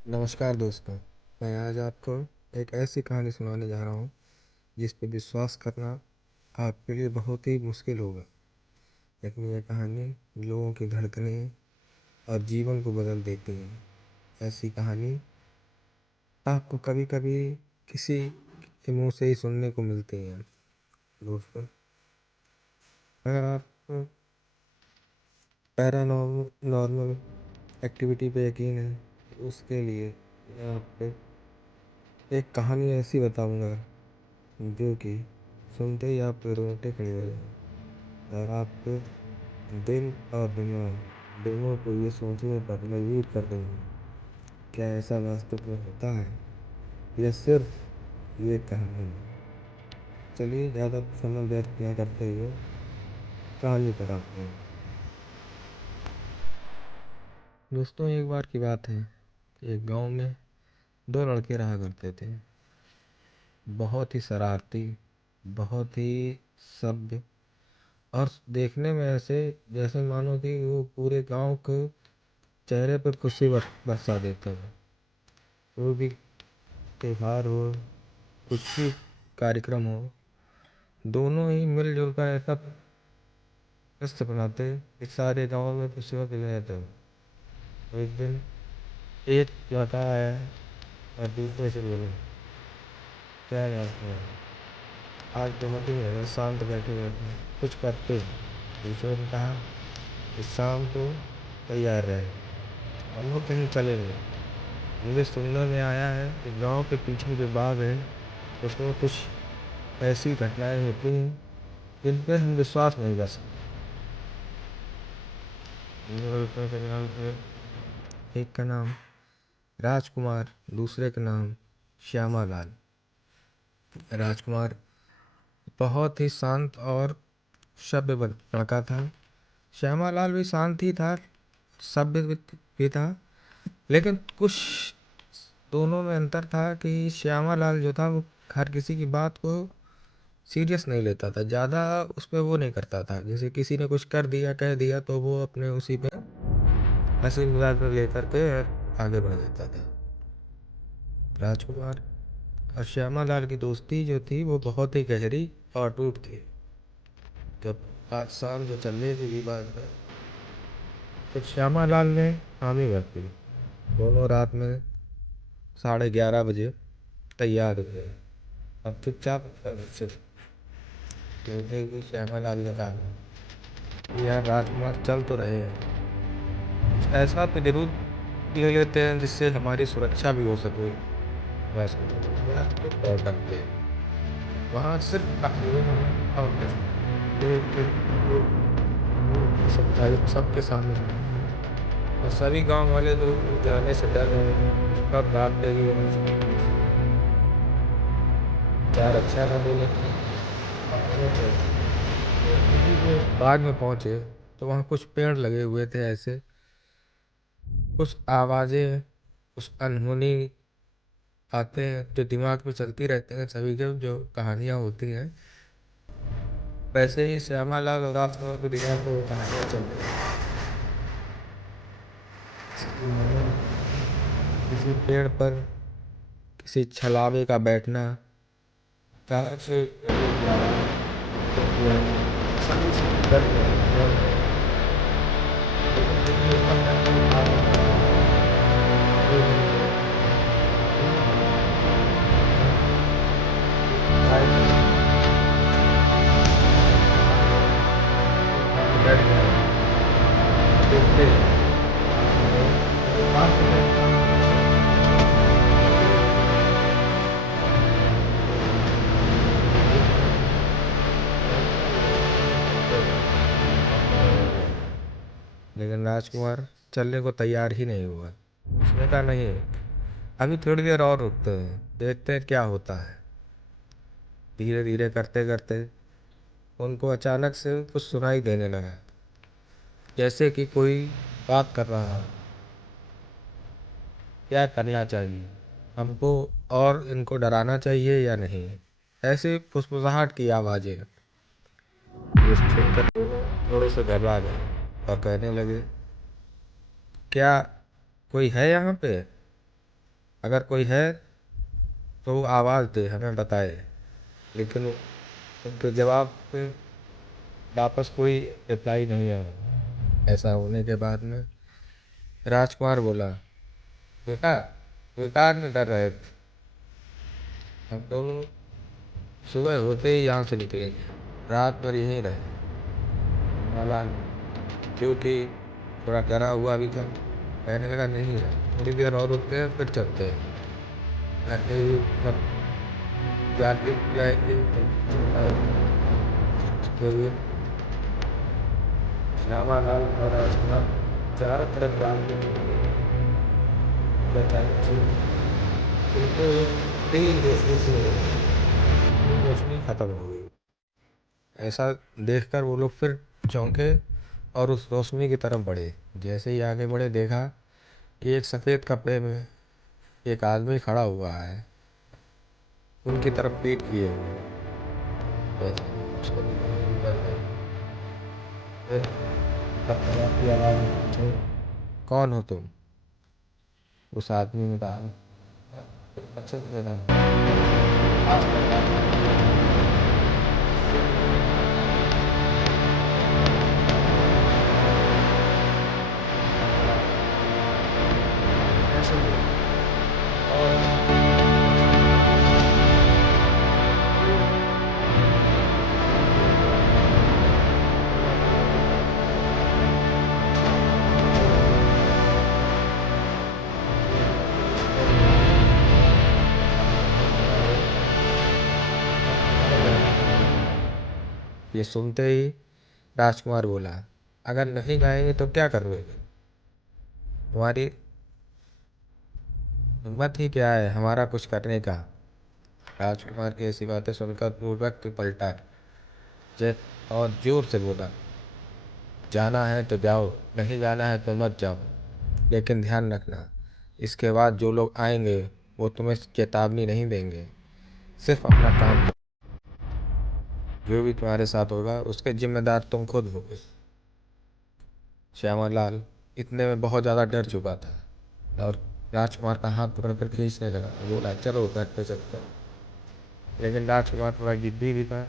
नमस्कार दोस्तों। मैं आज आपको एक ऐसी कहानी सुनाने जा रहा हूँ जिस पे विश्वास करना आपके लिए बहुत ही मुश्किल होगा, लेकिन यह कहानी लोगों की धड़कनें और जीवन को बदल देती है। ऐसी कहानी आपको कभी कभी किसी के मुंह से ही सुनने को मिलती है। दोस्तों, अगर आप पैरानॉर्मल एक्टिविटी पे यकीन है तो उसके लिए मैं आपको एक कहानी ऐसी बताऊंगा जो कि सुनते ही आपके रोंगटे खड़े हो जाएं और आपके दिल और दिमाग दोनों को ये सोचने पर मजबूर कर देंगे, क्या ऐसा वास्तव में होता है या सिर्फ ये कहानी है। चलिए ज़्यादा समय व्यर्थ न करते हुए कहानी पर आते हैं। दोस्तों, एक बार की बात है कि एक गांव में दो लड़के रहा करते थे। बहुत ही शरारती, बहुत ही सभ्य और देखने में ऐसे जैसे मानो कि वो पूरे गांव के चेहरे पर खुशी बरसा देता है। कोई भी त्योहार हो, कुछ भी कार्यक्रम हो, दोनों ही मिलजुल कर ऐसा व्यस्त बनाते कि सारे गांव में खुशियों की लहर है। तो एक दिन एक लड़का आया और दूसरे से बोले, क्या यार आज तो मत ही है, शांत बैठे बैठे कुछ करते। दूसरे ने कहा कि शाम को तैयार रहे, हम लोग कहीं चले गए। मुझे सुनने में आया है कि गांव के पीछे जो बाग है उसमें कुछ ऐसी घटनाएं होती हैं जिन पर हम विश्वास नहीं कर सकते। एक का नाम राजकुमार, दूसरे का नाम श्यामा लाल। राजकुमार बहुत ही शांत और सभ्य लड़का था। श्यामा लाल भी शांत ही था, सभ्य भी था, लेकिन कुछ दोनों में अंतर था कि श्यामा लाल जो था वो हर किसी की बात को सीरियस नहीं लेता था, ज़्यादा उस पर वो नहीं करता था। जैसे किसी ने कुछ कर दिया कह दिया तो वो अपने उसी पे हंसी मजाक में लेकर के आगे बढ़ जाता था। राजकुमार और श्यामा लाल की दोस्ती जो थी वो बहुत ही गहरी और अटूट थी। जब 5 साल जो चलने की बात है तो श्यामा लाल ने हामी भर दी। दोनों रात में 11:30 बजे तैयार हुए। अब चुपचाप सिर्फ श्यामा लाल ने कहा, यार राजकुमार चल तो रहे हैं, कुछ ऐसा तो जरूर ले लेते हैं जिससे हमारी सुरक्षा भी हो सके। वैसे तय करते हैं वहाँ सिर्फ सबके सामने और सभी गांव वाले लोग जाने से डर रहे हैं। कब रात लगी क्या रक्षा कर बोले। बाद में पहुंचे तो वहाँ कुछ पेड़ लगे हुए थे। ऐसे कुछ आवाजें, कुछ अनहोनी आते हैं जो दिमाग में चलती रहती हैं, सभी के जो कहानियाँ होती हैं, वैसे ही श्यामा लाल और राजकुमार के दिमाग में वो कहानियाँ चल रही हैं। किसी पेड़ पर किसी छलावे का बैठना, से सभी से डर गए। लेकिन राजकुमार चलने को तैयार ही नहीं हुआ। उसने कहा, नहीं, अभी थोड़ी देर और रुकते हैं, देखते हैं क्या होता है। धीरे धीरे करते करते उनको अचानक से कुछ सुनाई देने लगा, जैसे कि कोई बात कर रहा है, क्या करना चाहिए हमको और इनको डराना चाहिए या नहीं। ऐसे फुसफुसाहट की आवाजें। ये सुनकर थोड़े से घबरा गए और कहने लगे, क्या कोई है यहाँ पे। अगर कोई है तो वो आवाज़ दे, हमें बताए। लेकिन उनके जवाब पे वापस कोई रिप्लाई नहीं आया। ऐसा होने के बाद में राजकुमार बोला, बेटा बेकार में डर रहे थे, हम दोनों सुबह होते ही यहाँ से निकले, रात भर यहीं रहे। माला क्योंकि थोड़ा डरा हुआ भी था, कहने लगा नहीं है, थोड़ी देर और रुकते हैं फिर चलते हैं। कहते ही सब जाके जाएंगे तो चिंता उसके लिए श्यामालाल और राजकुमार चारों तरफ राम के बताए थे। उनको तेज रोशनी से रोशनी खत्म हो गई। ऐसा देखकर वो लोग फिर चौंके और उस रोशनी की तरफ बढ़े। जैसे ही आगे बढ़े देखा कि एक सफेद कपड़े में एक आदमी खड़ा हुआ है, उनकी तरफ पीठ किए हुए। वैसे उसको डर गए। फिर तब तक की आवाज़ में पूछे, कौन हो तुम? उस आदमी ने कहा, अच्छा मेरा आज ऐसे और ये सुनते ही राजकुमार बोला, अगर नहीं गाएंगे तो क्या करोगे? तुम्हारी हिम्मत ही क्या है हमारा कुछ करने का? राजकुमार की ऐसी बातें सुनकर वो व्यक्ति पलटा और जोर से बोला, जाना है तो जाओ, नहीं जाना है तो मत जाओ, लेकिन ध्यान रखना, इसके बाद जो लोग आएंगे वो तुम्हें चेतावनी नहीं देंगे, सिर्फ अपना काम करो। जो भी तुम्हारे साथ होगा उसके जिम्मेदार तुम खुद होगे। श्यामालाल इतने में बहुत ज़्यादा डर चुका था और राजकुमार का हाथ पकड़कर खींचने लगा, बोला चलो घर पे चलते हैं। लेकिन राजकुमार थोड़ा जिद्दी भी था,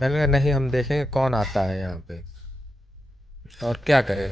कहने लगा नहीं, हम देखेंगे कौन आता है यहाँ पे और क्या करें।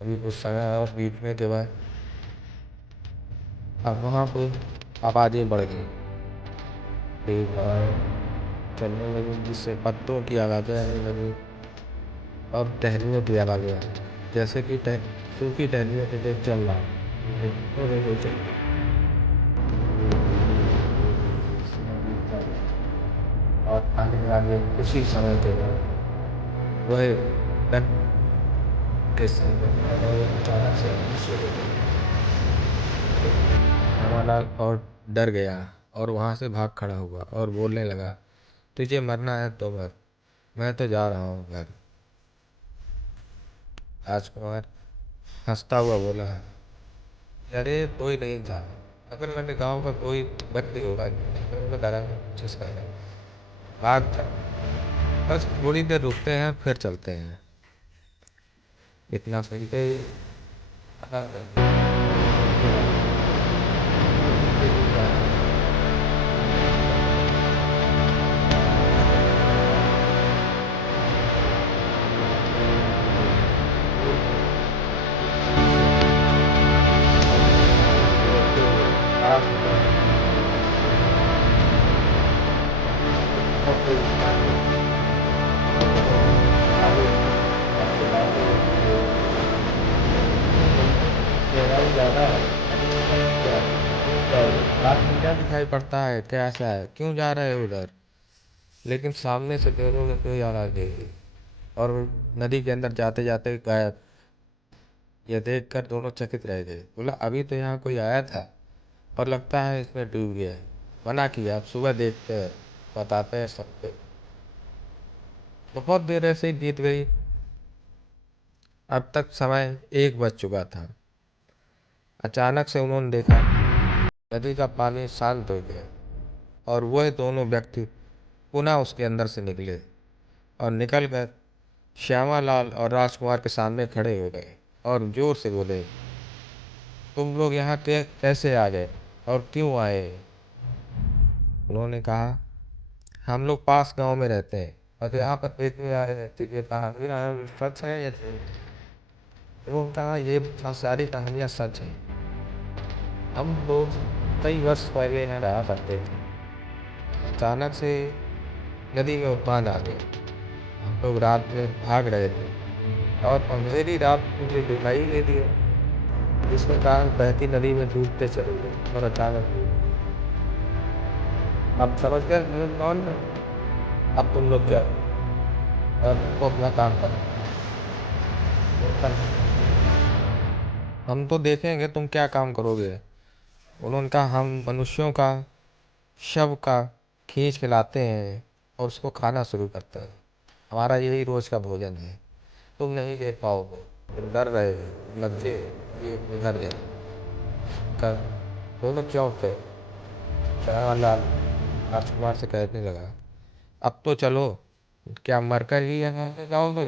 अभी कुछ समय और बीतने के बाद अब वहाँ पे आबादी बढ़ गई, तेज हवाएं चलने लगी जिससे पत्तों की आवाज़ें आने लगी और टहनियों की आवाज़ें आने लगी, जैसे कि सूखी टहनियों के लिए चल रहा है, थोड़े से चल और आने वाले उसी समय के बाद वह डर के संग अचानक से शुरू हो गई। श्यामालाल और डर गया और वहाँ से भाग खड़ा हुआ और बोलने लगा, तुझे मरना है तो मर, मैं तो जा रहा हूँ घर। राजकुमार हंसता हुआ बोला, अरे कोई नहीं था, अगर मैंने गांव का कोई व्यक्ति होगा तो मैं डरा जिसका है भाग था, बस थोड़ी देर रुकते हैं फिर चलते हैं। इतना सुनते ही रात में क्या दिखाई पड़ता है, कैसा है, क्यों जा रहे हो उधर? लेकिन सामने से दोनों में कोई आवाज नहीं थी और वो नदी के अंदर जाते जाते गायब। यह देखकर दोनों चकित रह गए। बोला अभी तो यहाँ कोई आया था और लगता है इसमें डूब गया है, मना किया, अब सुबह देखते हैं, बताते हैं सबको। बहुत देर ऐसे ही बीत गई। अब तक समय 1 बज चुका था। अचानक से उन्होंने देखा नदी का पानी शांत हो गया और वह दोनों व्यक्ति पुनः उसके अंदर से निकले और निकल कर श्यामालाल और राजकुमार के सामने खड़े हो गए और जोर से बोले, तुम लोग यहाँ कैसे आ गए और क्यों आए? उन्होंने कहा, हम लोग पास गांव में रहते हैं और यहाँ पर देखने आए रहते हैं। कहानी सच है या झूठ? वो कहा, ये सारी कहानियाँ सच है। हम लोग कई वर्ष पहले यहाँ रहा करते थे। अचानक से नदी में उफान आ गया। हम लोग रात में भाग रहे थे और अंधेरी रात मुझे दिखाई दे दिया, जिसके कारण बहती नदी में डूबते चले गए। और अचानक अब समझ गए मैं कौन है? अब तुम लोग क्या और तुमको अपना काम करो। हम तो देखेंगे तुम क्या काम करोगे। उन्होंने कहा, हम मनुष्यों का शव का खींच के लाते हैं और उसको खाना शुरू करते हैं। हमारा यही रोज का भोजन है। तुम नहीं देख पाओगे, तुम डर रहे हो, बच्चे ये घर गए कर दोनों चौंक गए। जवाहरलाल राजकुमार से कहने लगा, अब तो चलो, क्या मरकर ही यहाँ से जाओगे?